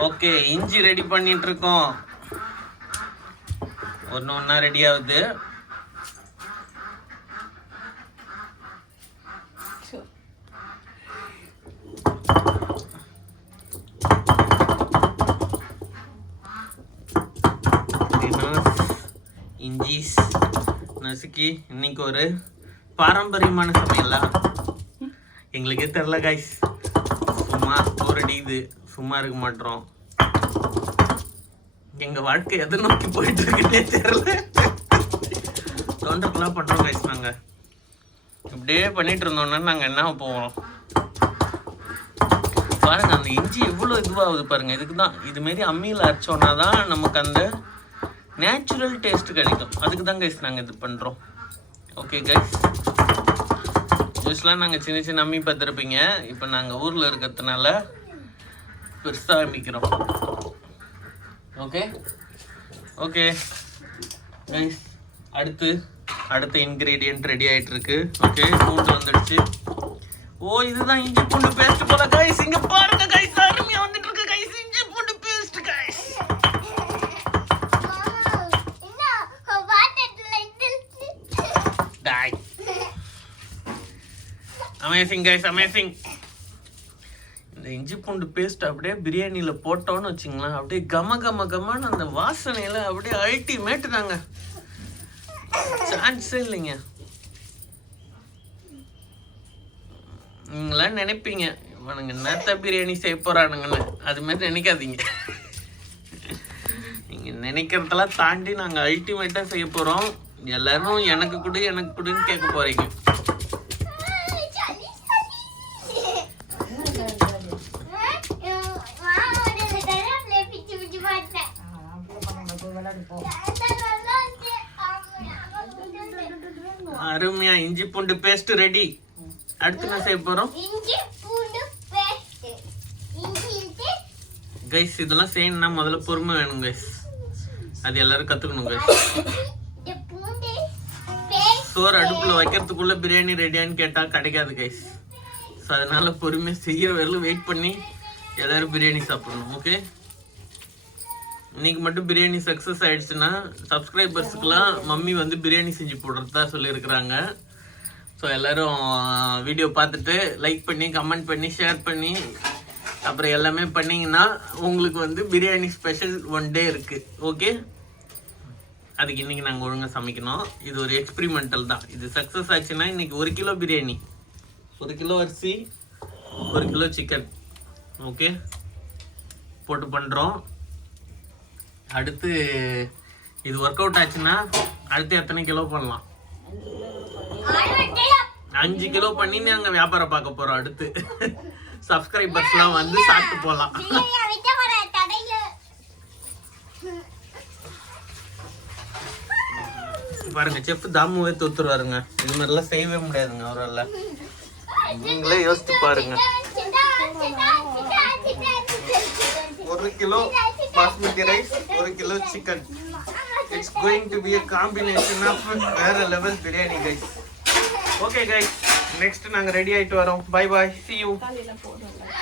Okay, இஞ்சி ready பண்ணிட்டு இருக்கோம். ஒன்னா ரெடி ஆகுது. இஞ்சி நசுக்கி இன்னைக்கு ஒரு பாரம்பரியமான சமையலா எங்களுக்கே தெரியல கைஸ். சும்மா போரடிக்குது, சும்மா இருக்க மாட்டோம். எங்க வாழ்க்கை எதை நோக்கி போயிட்டு இருக்குன்னே தெரியல. தொண்டர்களாம் பண்றோம் கைஸ். நாங்க இப்படியே பண்ணிட்டு இருந்தோம்னா நாங்க என்ன போவோம் பாருங்க. அந்த இஞ்சி எவ்வளவு இதுவாகுது பாருங்க. இதுக்குதான் இது மாரி அம்மியில் அரைச்சோன்னா தான் நமக்கு அந்த நேச்சுரல் டேஸ்ட் கிடைக்கும். அதுக்கு தான் கைஸ் நாங்கள் இது பண்ணுறோம். ஓகே கைஸ், ஜூஸ்லாம் நாங்கள் சின்ன சின்ன அம்மி பார்த்துருப்பீங்க. இப்போ நாங்கள் ஊரில் இருக்கிறதுனால பெருசாக அம்மிக்கிறோம். ஓகே ஓகே கைஸ், அடுத்த இன்க்ரீடியன்ட் ரெடி ஆகிட்டு இருக்கு. ஓகே, பூண்டு வந்துடுச்சு. ஓ, இதுதான் இஞ்சி பூண்டு பேஸ்ட் போல கைஸ். இங்கே பாருங்க கைஸ், அருமையாக வந்துட்டு இருக்கு கைஸ் இஞ்சி பூண்டு paste guys. Amazing guys, amazing. இந்த இஞ்சி பூண்டு பேஸ்ட் அப்படியே பிரியாணியில் போட்டோன்னு வச்சுங்களேன், அப்படியே கம கம கமன்னு அந்த வாசனையில் அப்படியே அல்டிமேட் தாங்க. சான்ஸே இல்லைங்க. நீங்களாம் நினைப்பீங்க இவனுங்க நேத்த பிரியாணி செய்ய போறானுங்கன்னு. அது மாதிரி நினைக்காதீங்க. நீங்க நினைக்கிறதெல்லாம் தாண்டி நாங்கள் அல்டிமேட்டாக செய்ய போகிறோம். எல்லாரும் எனக்கு கொடுன்னு கேட்க போறீங்க. அருமையா இஞ்சி பூண்டு பேஸ்ட் ரெடி. அடுத்து என்ன செய்ய போறோம் கைஸ்? இதெல்லாம் செய்யணும்னா முதல்ல பொறுமை வேணும் கைஸ். அது எல்லாரும் கத்துக்கணும் கைஸ். சோறு அடுப்புல வைக்கிறதுக்குள்ள பிரியாணி ரெடியான்னு கேட்டா கிடைக்காது கைஸ். ஸோ அதனால பொறுமையா செய்யற வரலும் வெயிட் பண்ணி எல்லாரும் பிரியாணி சாப்பிடணும். ஓகே, இன்னைக்கு மட்டும் பிரியாணி சக்ஸஸ் ஆயிடுச்சுன்னா சப்ஸ்கிரைபர்ஸுக்கெல்லாம் மம்மி வந்து பிரியாணி செஞ்சு போடுறதா சொல்லியிருக்கிறாங்க. ஸோ எல்லோரும் வீடியோ பார்த்துட்டு லைக் பண்ணி கமெண்ட் பண்ணி ஷேர் பண்ணி அப்புறம் எல்லாமே பண்ணிங்கன்னா உங்களுக்கு வந்து பிரியாணி ஸ்பெஷல் 1 டே இருக்குது. ஓகே, அதுக்கு இன்றைக்கி நாங்கள் ஒழுங்காக சமைக்கணும். இது ஒரு எக்ஸ்பிரிமெண்டல் தான். இது சக்ஸஸ் ஆச்சுன்னா இன்றைக்கி 1 கிலோ பிரியாணி, 1 கிலோ அரிசி, 1 கிலோ சிக்கன் ஓகே போட்டு பண்ணுறோம். அடுத்து இது ஒர்க் அவுட் ஆச்சுன்னா அடுத்து எத்தனை கிலோ பண்ணலாம்? 5 கிலோ பண்ணி நாங்கள் வியாபாரம் பார்க்க போகிறோம். அடுத்து சப்ஸ்கிரைபர்ஸ்லாம் வந்து சாப்பிட்டு போகலாம். பாருங்க, செஃப் தாமுவே தோத்துருவாருங்க. இது மாதிரிலாம் செய்யவே முடியாதுங்க அவரால். நீங்களே யோசிச்சு பாருங்க. 1 kilo basmati rice, 1 kilo chicken. It's going to be a combination of வேற level biryani guys. Okay guys, next நாங்க ரெடி ஆயிட்டு வரோம். Bye bye, see you.